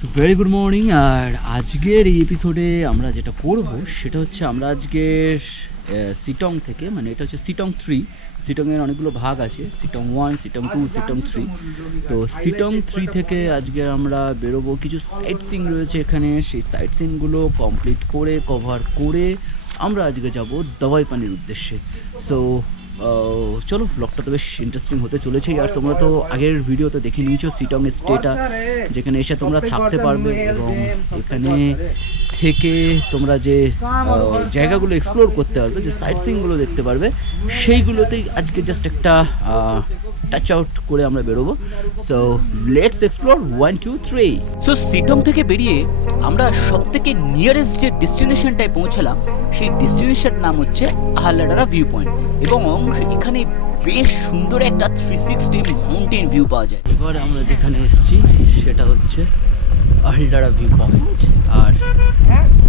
Very good morning আর আজকের এই এপিসোডে আমরা যেটা করব, সেটা হচ্ছে আমরা আজকে সিটং থেকে মানে এটা হচ্ছে সিটং থ্রি সিটংয়ের অনেকগুলো ভাগ আছে Sittong one Sittong two Sittong three তো সিটং থ্রি থেকে আজকে আমরা বেরোবো, কিছু সাইট সিন রয়েছে এখানে, সেই সাইট সিনগুলো কমপ্লিট করে কভার করে আমরা আজকে যাব দাওয়াই পানির উদ্দেশ্যে। সো চলো ব্লগটা তো বেশ ইন্টারেস্টিং হতে চলেছে আর তোমরা তো আগের ভিডিওতে দেখে নিয়েছো সিটং স্টেটা যেখানে এসে তোমরা থাকতে পারবে এবং এখানে থেকে তোমরা যে জায়গাগুলো এক্সপ্লোর করতে পারবে যে সাইট সিনগুলো দেখতে পারবে সেইগুলোতেই আজকে জাস্ট একটা টাচ আউট করে আমরা বেরোবো। So let's explore one two three so Sittong থেকে বেরিয়ে আমরা সব থেকে নিয়ারেস্ট যে ডেস্টিনেশনটায় পৌঁছালাম সেই ডেস্টিনেশন নাম হচ্ছে আহলাডারা ভিউ পয়েন্ট এবং এখানে বেশ সুন্দর একটা থ্রি সিক্সটি মাউন্টেন ভিউ পাওয়া যায়। এবার আমরা যেখানে এসেছি সেটা হচ্ছে আহলডারা ভিউ পয়েন্ট আর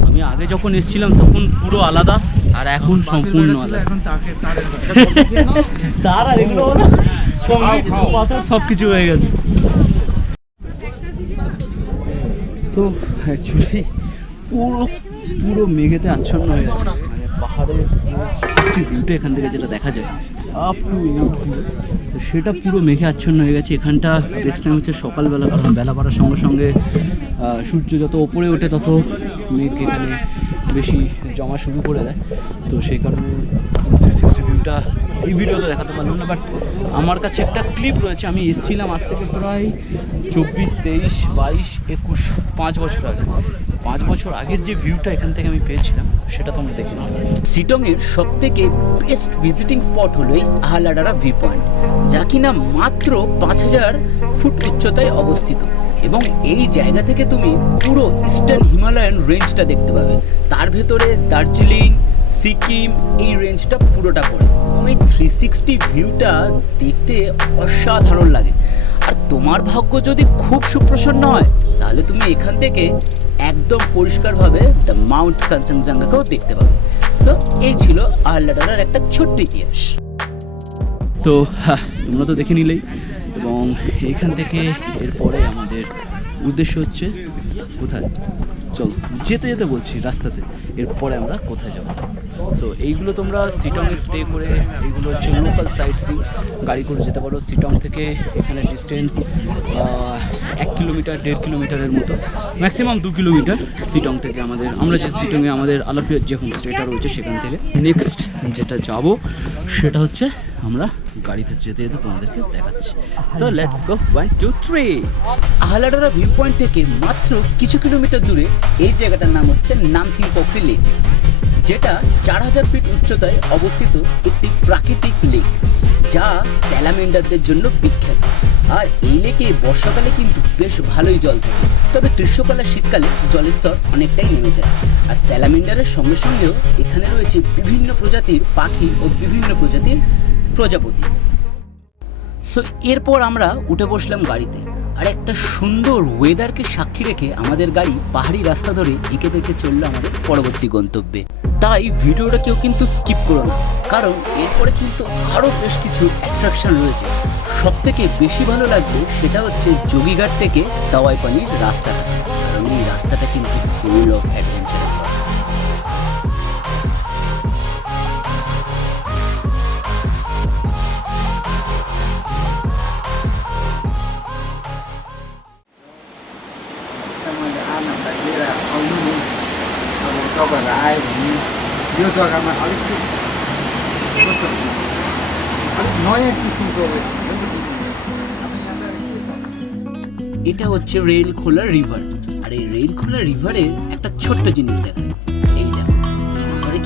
আমি আগে যখন এসেছিলাম তখন পুরো আলাদা আর এখন সম্পূর্ণ তারে আর এগুলো সব কিছু হয়ে গেছে। তো অ্যাকচুয়ালি পুরো পুরো মেঘেতে আচ্ছন্ন হয়ে গেছে মানে পাহাড়ের ভিউটা এখান থেকে যেটা দেখা যায়। আপ টু সেটা পুরো মেঘে আচ্ছন্ন হয়ে গেছে। এখানটা বেস্ট টাইম হচ্ছে সকালবেলা কারণ বেলা বাড়ার সঙ্গে সঙ্গে সূর্য যত ওপরে ওঠে তত মেঘ এখানে বেশি জমা শুরু করে দেয়। তো সেই কারণে সিক্সটি ভিউটা এই ভিডিওতে দেখাতে পারলাম না বাট আমার কাছে একটা ক্লিপ রয়েছে, আমি এসেছিলাম আজ থেকে প্রায় চব্বিশ, তেইশ, বাইশ, একুশ, পাঁচ বছর আগে। পাঁচ বছর আগের যে ভিউটা এখান থেকে আমি পেয়েছিলাম, সেটা তোমরা দেখে নাও। সিটংয়ের সব থেকে বেস্ট ভিজিটিং স্পট হলো এই আহলাডারা ভিউ পয়েন্ট যা কিনা মাত্র পাঁচ হাজার ফুট উচ্চতায় অবস্থিত। এবং এই জায়গা থেকে তুমি পুরো ইস্টার্ন হিমালয়ান রেঞ্জটা দেখতে পাবে। তার ভেতরে দার্জিলিং সিকিম এই রেঞ্জটা পুরোটা পড়ে। এবং এই থ্রি সিক্সটি ভিউটা দেখতে অসাধারণ লাগে। আর তোমার ভাগ্য যদি খুব সুপ্রসন্ন হয় তাহলে তুমি এখান থেকে একদম পরিষ্কারভাবে দ্য মাউন্ট কাঞ্চনজঙ্ঘাকেও দেখতে পাবে। সো এই ছিল আহ্লাডারার একটা ছোট্ট ইতিহাস। তো হ্যাঁ, তোমরা তো দেখে নিলেই। এবং এইখান থেকে এরপরে আমাদের উদ্দেশ্য হচ্ছে কোথায়? চল, যেতে যেতে বলছি রাস্তাতে, এরপরে আমরা কোথায় যাব? সো এইগুলো তোমরা সিটংয়ে স্টে করে, এইগুলো হচ্ছে লোকাল সাইট সি গাড়ি করে যেতে পারো। সিটং থেকে এখানে ডিস্টেন্স এক কিলোমিটার, দেড় কিলোমিটারের মতো। ম্যাক্সিমাম দু কিলোমিটার সিটং থেকে আমাদের, আমরা যে সিটংয়ে আমাদের আলাফিয়ার যে হোমস্টেটা রয়েছে সেখান থেকে। নেক্সট যেটা যাব, সেটা হচ্ছে আমরা গাড়িতে যেতে যেতে তোমাদেরকে দেখাচ্ছি। So let's go one two three Ahaldara view point থেকে মাত্র কিছু কিলোমিটার দূরে এই জায়গাটার নাম হচ্ছে নামথিং পক্ষী লেক যেটা চার হাজার ফিট উচ্চতায় অবস্থিত একটি প্রাকৃতিক লেক যা স্যালামেন্ডারদের জন্য বিখ্যাত। আর এই লেকে বর্ষাকালে কিন্তু বেশ ভালোই জল থাকে, তবে গ্রীষ্মকাল আর শীতকালে জলের স্তর অনেকটাই নেমে যায়। আর স্যালামেন্ডারের সঙ্গে সঙ্গেও এখানে রয়েছে বিভিন্ন প্রজাতির পাখি ও বিভিন্ন প্রজাতির প্রজাপতি। সো এরপর আমরা উঠে বসলাম গাড়িতে। আর একটা সুন্দর ওয়েদারকে সাক্ষী রেখে আমাদের গাড়ি পাহাড়ি রাস্তা ধরে এঁকে বেঁকে চলল আমাদের পরবর্তী গন্তব্যে। তাই ভিডিওটা কেউ কিন্তু স্কিপ করো না। কারণ এরপরে কিন্তু আরও বেশ কিছু অ্যাট্রাকশন রয়েছে। সব থেকে বেশি ভালো লাগবে সেটা হচ্ছে যোগীঘাট থেকে দাওয়াই পানির রাস্তাটা। কারণ এই রাস্তাটা কিন্তু ফুল অফ অ্যাডভেঞ্চার এটা হচ্ছে রেল খোলা রিভার আর এই রেল খোলা রিভারে একটা ছোট্ট জিনিস দেখা এই দেখো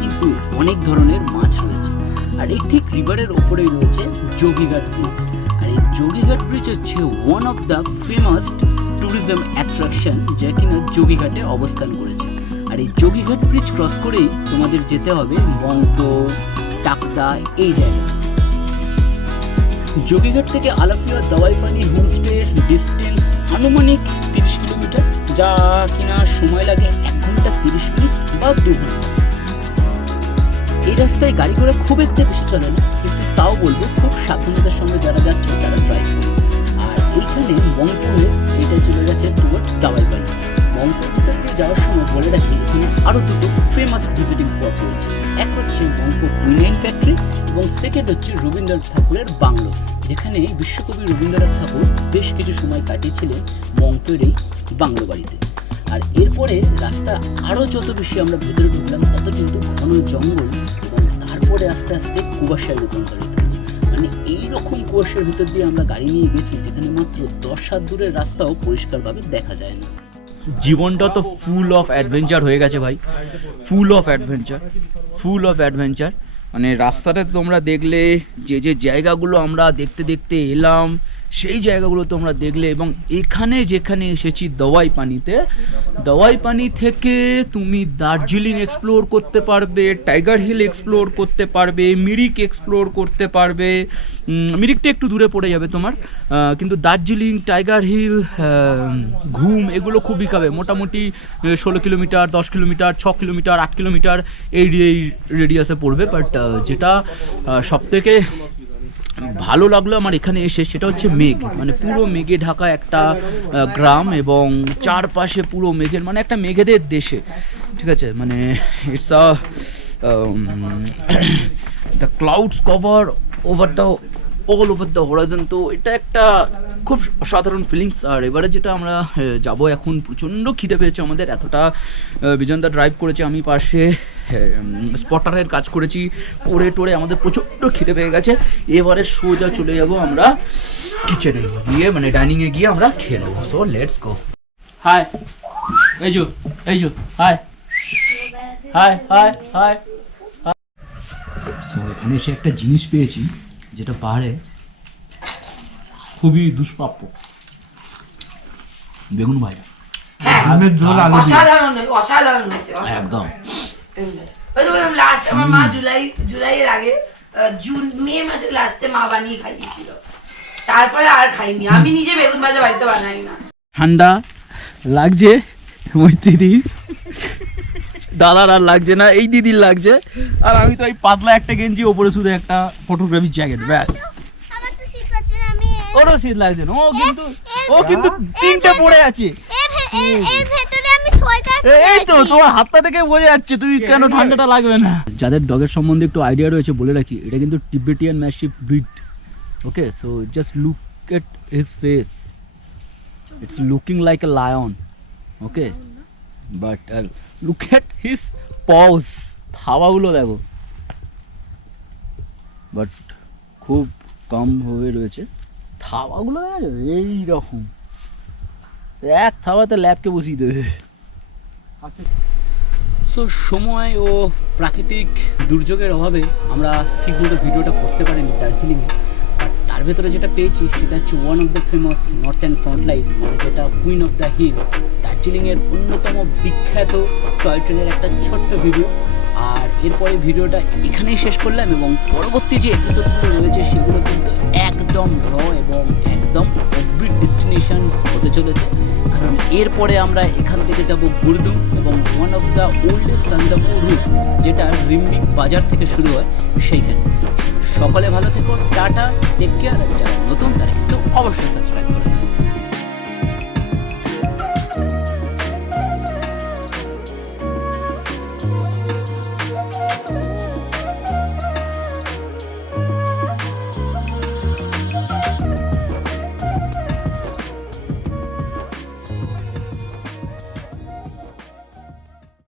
কিন্তু অনেক ধরনের মাছ রয়েছে। আর এই ঠিক রিভারের ওপরেই রয়েছে যোগীঘাট ব্রিজ আর এই যোগীঘাট ব্রিজ হচ্ছে one of the famous tourism attraction যা কিনা যোগীঘাটে অবস্থান করেছে। আর এই যোগীঘাট ব্রিজ ক্রস করেই তোমাদের যেতে হবে মংতো টাকদা, এই জায়গায়। যোগীঘাট থেকে আলাপিয়া দাওয়াইপানি হোমস্টের ডিস্টেন্স আনুমানিক তিরিশ কিলোমিটার, যা কিনা সময় লাগে এক ঘণ্টা তিরিশ মিনিট বা দু ঘণ্টা। এই রাস্তায় গাড়ি ঘোড়া খুব একটা বেশি চলে না, কিন্তু তাও বলব খুব সাবধানতার সঙ্গে যারা যাচ্ছে তারা ট্রাই করবে আর এইখানে মংপুরে এটা চলে গেছে টুয়ার্ডস দাওয়াইপানি। ভিতর দিয়ে যাওয়ার সময় বলে রাখি এখানে আরও দুটো ফেমাস ভিজিটিং স্পট রয়েছে। এক হচ্ছে কুইনাইন ফ্যাক্টরি এবং সেকেন্ড হচ্ছে রবীন্দ্রনাথ ঠাকুরের বাংলো, যেখানে বিশ্বকবি রবীন্দ্রনাথ ঠাকুর বেশ কিছু সময় কাটিয়েছিলেন মংপুর এই বাংলো বাড়িতে। আর এরপরে রাস্তা আরও যত বেশি আমরা ভেতরে ঢুকলাম, তত কিন্তু ঘন জঙ্গল এবং তারপরে আস্তে আস্তে কুয়াশায় রূপান্তরিত। মানে এই রকম কুয়াশার ভিতর দিয়ে আমরা গাড়ি নিয়ে গেছি, যেখানে মাত্র দশ হাত দূরের রাস্তাও পরিষ্কারভাবে দেখা যায় না। জীবনটা তো ফুল অফ অ্যাডভেঞ্চার হয়ে গেছে ভাই। Full of adventure full of adventure মানে রাস্তাটা তোমরা দেখলে, যে যে জায়গাগুলো আমরা দেখতে দেখতে এলাম সেই জায়গাগুলো তোমরা দেখলে এবং এখানে যেখানে এসেছি দওয়াই পানিতে, দওয়াই পানি থেকে তুমি দার্জিলিং এক্সপ্লোর করতে পারবে, টাইগার হিল এক্সপ্লোর করতে পারবে, মিরিক এক্সপ্লোর করতে পারবে। মিরিকটা একটু দূরে পড়ে যাবে তোমার কিন্তু দার্জিলিং, টাইগার হিল ঘুম এগুলো খুবই খাবে। মোটামুটি ষোলো কিলোমিটার, দশ কিলোমিটার, ছ কিলোমিটার, আট কিলোমিটার এই রেডিয়াসে পড়বে। বাট যেটা সব থেকে ভালো লাগল আমার এখানে এসে, সেটা হচ্ছে মেঘ। মানে পুরো মেঘে ঢাকা একটা গ্রাম এবং চারপাশে পুরো মেঘের মানে একটা মেঘেদের দেশে। ঠিক আছে? মানে it's uh the clouds cover over the all over the horizon তো এটা একটা খুব অসাধারণ ফিলিংস আর এবারে যেটা আমরা যাব এখন, প্রচণ্ড খিদে পেয়েছে আমাদের, এতটা বিজনদা ড্রাইভ করেছে, আমি পাশে স্পটারের কাজ করেছি করে টোরে আমাদের প্রচণ্ড খিদে পেয়ে গেছে। এবারে সোজা চলে যাব আমরা কিচেনে গিয়ে মানে ডাইনিংয়ে গিয়ে আমরা খেয়ে নেব। সো লেটস গো হাই এই যো এই যো হাই হাই হাই হাই এখানে এসে একটা জিনিস পেয়েছি, যেটা পাহাড়ে খুবই দুষ্প্রাপ্য। বেগুন ভাজা আমের ঝোল আলু অসাধারণ অসাধারণ একদম। ওই তো বললাম লাস্ট আমার মা জুলাই জুলাইয়ের আগে জুন মে মাসের লাস্টে মা বানিয়ে খাইয়েছিল। তারপরে আর খাইনি। আমি নিজে বেগুন ভাজা বাড়িতে বানাই না। ঠান্ডা লাগছে মৈত্রী দাদার আর লাগছে না এই দিদির লাগছে। আর আমি তো এই পাতলা একটা গেঞ্জি ওপরে শুধু একটা ফটোগ্রাফির জ্যাকেট ব্যাস আমার তো শীত করছে না, আমি এ- ওরও শীত লাগছে না ও কিন্তু ও কিন্তু তিনটে পড়ে আছে। এই তো তোমার হাতটা থেকে বোঝা যাচ্ছে তুই কেন ঠান্ডাটা লাগবে না? যাদের ডগের সম্বন্ধে একটু আইডিয়া রয়েছে বলে রাখি এটা কিন্তু Tibetan mastiff breed okay so just look at his face it's looking like a lion okay but look at his paws থাবাগুলো দেখো। বাট খুব কম ভাবে রয়েছে। দেখো এই রকম এক থাবাতে ল্যাবকে বসিয়ে দেবে। সো সময় ও প্রাকৃতিক দুর্যোগের অভাবে আমরা ঠিকমতো ভিডিওটা করতে পারিনি দার্জিলিংয়ে তার ভেতরে যেটা পেয়েছি সেটা হচ্ছে one of the famous north and front light মানে যেটা কুইন অফ দ্য হিল দার্জিলিংয়ের অন্যতম বিখ্যাত টয় ট্রেনের একটা ছোট্ট ভিডিও আর এরপরে ভিডিওটা এখানেই শেষ করলাম এবং পরবর্তী যে এপিসোডগুলো রয়েছে, সেগুলো কিন্তু একদম র এবং একদম অফবিট ডেস্টিনেশন হতে চলেছে। কারণ এরপরে আমরা এখান থেকে যাব গুরদুম এবং one of the oldest Sandakphu route যেটা রিমবিক বাজার থেকে শুরু হয় সেইখানে। সকলে ভালো থেকো, টাটা টেক কেয়ার যারা নতুন, তারা কিন্তু অবশ্যই সাবস্ক্রাইব করে